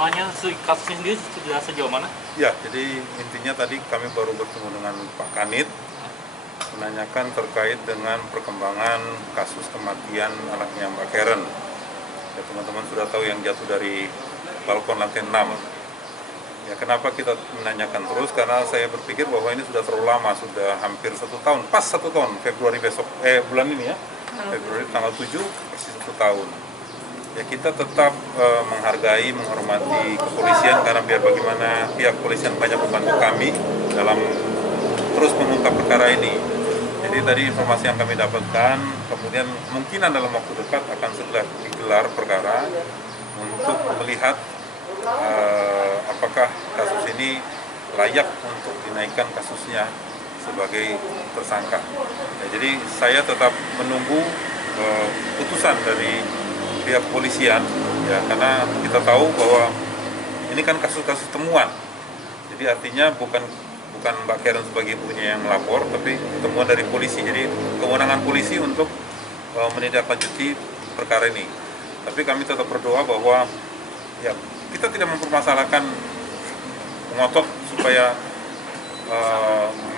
perkembangannya kasusnya sendiri sudah sejauh mana? Ya, jadi intinya tadi kami baru bertemu dengan Pak Kanit menanyakan terkait dengan perkembangan kasus kematian anaknya Mbak Karen. Ya, teman-teman sudah tahu yang jatuh dari balkon lantai 6. Ya, kenapa kita menanyakan terus? Karena saya berpikir bahwa ini sudah terlalu lama, sudah hampir 1 tahun, pas 1 tahun, Februari besok, bulan ini ya, Februari tanggal 7, persis 1 tahun. Ya, kita tetap menghargai, menghormati kepolisian karena biar bagaimana pihak kepolisian banyak membantu kami dalam terus mengungkap perkara ini. Jadi tadi informasi yang kami dapatkan, kemudian mungkinan dalam waktu dekat akan segera digelar perkara untuk melihat apakah kasus ini layak untuk dinaikkan kasusnya sebagai tersangka. Ya, jadi saya tetap menunggu putusan dari pihak kepolisian, ya, karena kita tahu bahwa ini kan kasus-kasus temuan. Jadi artinya bukan Mbak Karen sebagai ibunya yang melapor, tapi temuan dari polisi. Jadi kewenangan polisi untuk menindaklanjuti perkara ini. Tapi kami tetap berdoa bahwa ya kita tidak mempermasalahkan mengotot supaya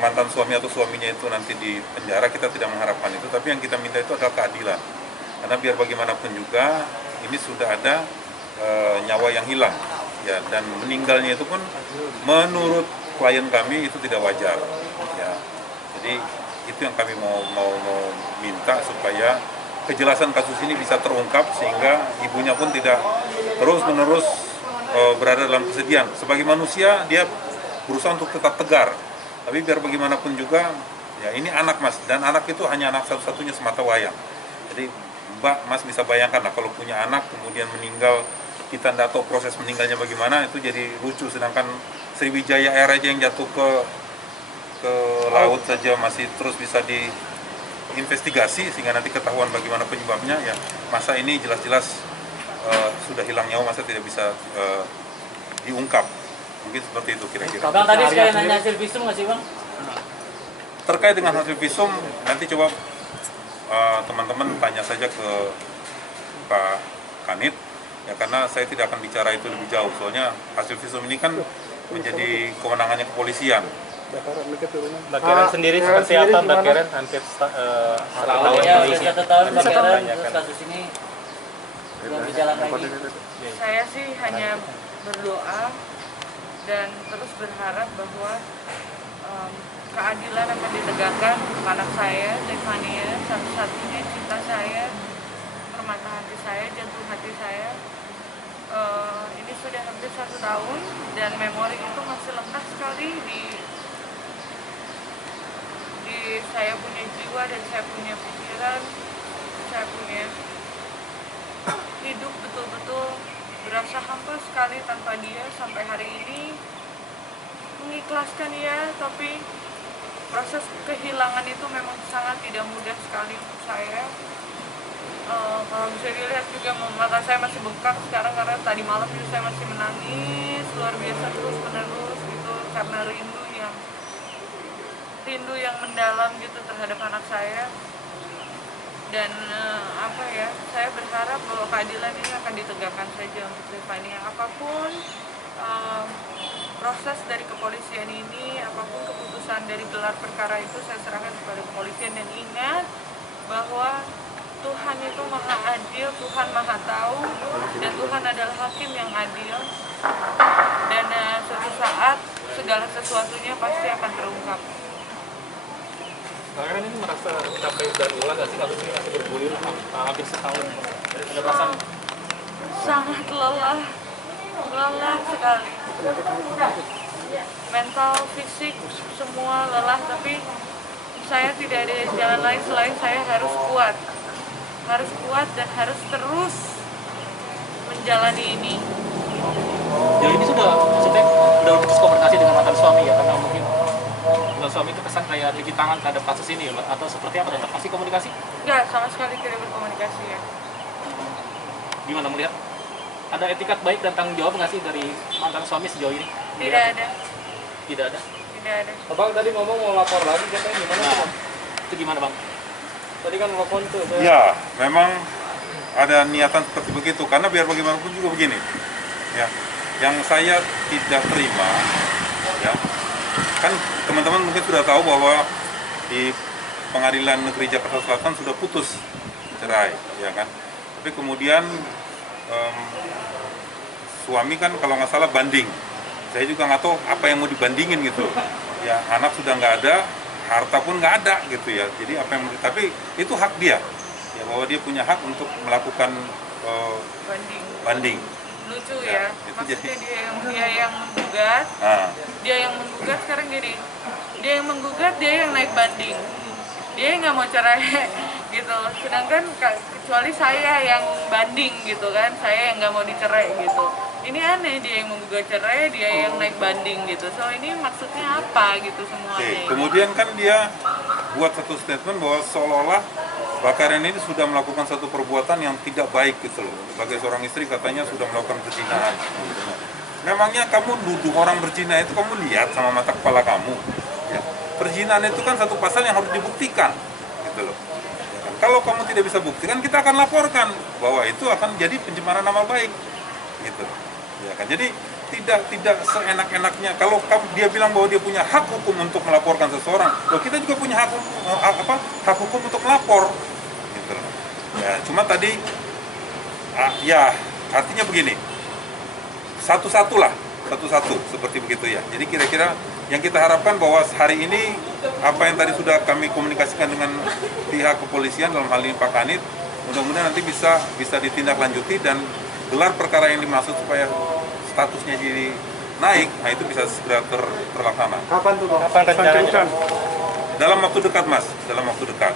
mantan suami atau suaminya itu nanti di penjara. Kita tidak mengharapkan itu, tapi yang kita minta itu adalah keadilan. Karena biar bagaimanapun juga ini sudah ada nyawa yang hilang, ya, dan meninggalnya itu pun menurut klien kami itu tidak wajar, ya. Jadi itu yang kami mau minta supaya kejelasan kasus ini bisa terungkap sehingga ibunya pun tidak terus-menerus berada dalam kesedihan. Sebagai manusia dia berusaha untuk tetap tegar, tapi biar bagaimanapun juga ya ini anak Mas, dan anak itu hanya anak satu-satunya semata wayang. Jadi Mbak, Mas bisa bayangkan lah kalau punya anak kemudian meninggal, kita tidak tahu proses meninggalnya bagaimana, itu jadi lucu. Sedangkan Sriwijaya Air aja yang jatuh ke laut saja masih terus bisa diinvestigasi sehingga nanti ketahuan bagaimana penyebabnya. Ya, masa ini jelas-jelas sudah hilang nyawa, masa tidak bisa diungkap. Mungkin seperti itu kira-kira. Bang, tadi sekali nanya hasil visum nggak sih Bang? Terkait dengan hasil visum, nanti coba teman-teman tanya saja ke Pak Kanit, ya, karena saya tidak akan bicara itu lebih jauh. Soalnya hasil visum ini kan menjadi kewenangannya kepolisian. Mbak Karen sendiri seperti apa Mbak Karen? Hampir 1 tahun Ya, polisi. 1 tahun Mbak Karen, terus kasus ini belum berjalan lagi. Saya sih hanya berdoa dan terus berharap bahwa keadilan akan ditegakkan untuk anak saya, Devania, satu-satunya cinta saya, permata hati saya, jantung hati saya. Ini sudah hampir 1 tahun dan memori itu masih lekas sekali di saya punya jiwa dan saya punya pikiran, saya punya hidup betul-betul berasa hampa sekali tanpa dia sampai hari ini. Mengikhlaskan ya, tapi proses kehilangan itu memang sangat tidak mudah sekali untuk saya. Kalau bisa dilihat juga mata saya masih bengkak sekarang karena tadi malam juga saya masih menangis luar biasa terus menerus gitu karena rindu yang mendalam gitu terhadap anak saya. Dan saya berharap bahwa keadilan ini akan ditegakkan saja untuk Devania. Apapun proses dari kepolisian ini, apapun keputusan dari gelar perkara itu saya serahkan kepada kepolisian. Dan ingat bahwa Tuhan itu maha adil, Tuhan maha tahu, dan Tuhan adalah hakim yang adil. Dan suatu saat segala sesuatunya pasti akan terungkap. Mbak Karen ini merasa capek dan ulang nggak sih kasus ini masih bergulir hampir setahun? Ada perasaan? Sangat lelah sekali. Mental, fisik, semua lelah, tapi saya tidak ada jalan lain selain saya harus kuat dan harus terus menjalani ini. Ya ini sudah putus komunikasi dengan mantan suami ya, karena mungkin mantan suami itu kesan kayak cuci tangan terhadap kasus ini ya, atau seperti apa? Tetap masih komunikasi? Enggak, sama sekali tidak berkomunikasi ya. Gimana melihat? Ada etikat baik dan tanggung jawab nggak sih dari mantan suami sejauh ini? Tidak ada. Tidak ada? Tidak ada. Abang tadi ngomong mau lapor lagi, katanya gimana? Nah, itu gimana Bang? Tadi kan nelfon tuh. Ya, memang ada niatan seperti begitu, karena biar bagaimanapun juga begini. Ya, Yang saya tidak terima, ya, kan teman-teman mungkin sudah tahu bahwa di Pengadilan Negeri Jakarta Selatan sudah putus cerai, ya kan. Tapi kemudian suami kan kalau nggak salah banding. Saya juga nggak tahu apa yang mau dibandingin gitu. Ya anak sudah nggak ada, harta pun nggak ada gitu ya. Jadi apa yang tapi itu hak dia, ya bahwa dia punya hak untuk melakukan banding. Lucu Ya, ya, itu maksudnya jadi- dia yang menggugat, Nah, dia yang menggugat sekarang gini, dia yang menggugat, dia yang naik banding, dia yang nggak mau cerai gitu. Sedangkan kecuali saya yang banding gitu kan, saya yang nggak mau dicerai gitu. Ini aneh, dia yang menggugat cerai, dia yang naik banding gitu. So ini maksudnya apa gitu oke. semuanya? Kemudian kan dia buat satu statement bahwa seolah-olah Bakarian ini sudah melakukan satu perbuatan yang tidak baik gitu loh. Sebagai seorang istri katanya sudah melakukan perzinahan. Memangnya kamu nuduh orang berzina itu kamu lihat sama mata kepala kamu? Ya. Perzinahan itu kan satu pasal yang harus dibuktikan, gitu loh. Ya kan? Kalau kamu tidak bisa buktikan, kita akan laporkan bahwa itu akan jadi pencemaran nama baik, gitu. Ya kan? Jadi tidak seenak-enaknya. Kalau dia bilang bahwa dia punya hak hukum untuk melaporkan seseorang, loh kita juga punya hak hukum untuk melapor, gitu loh. Ya, cuma tadi, ya artinya begini. Satu-satu seperti begitu ya. Jadi kira-kira yang kita harapkan bahwa hari ini apa yang tadi sudah kami komunikasikan dengan pihak kepolisian dalam hal ini Pak Kanit, mudah-mudahan nanti bisa ditindaklanjuti dan gelar perkara yang dimaksud supaya statusnya jadi naik, nah itu bisa segera terlaksana. Kapan tuh, Bang? Kapan rencananya? Dalam waktu dekat Mas, dalam waktu dekat.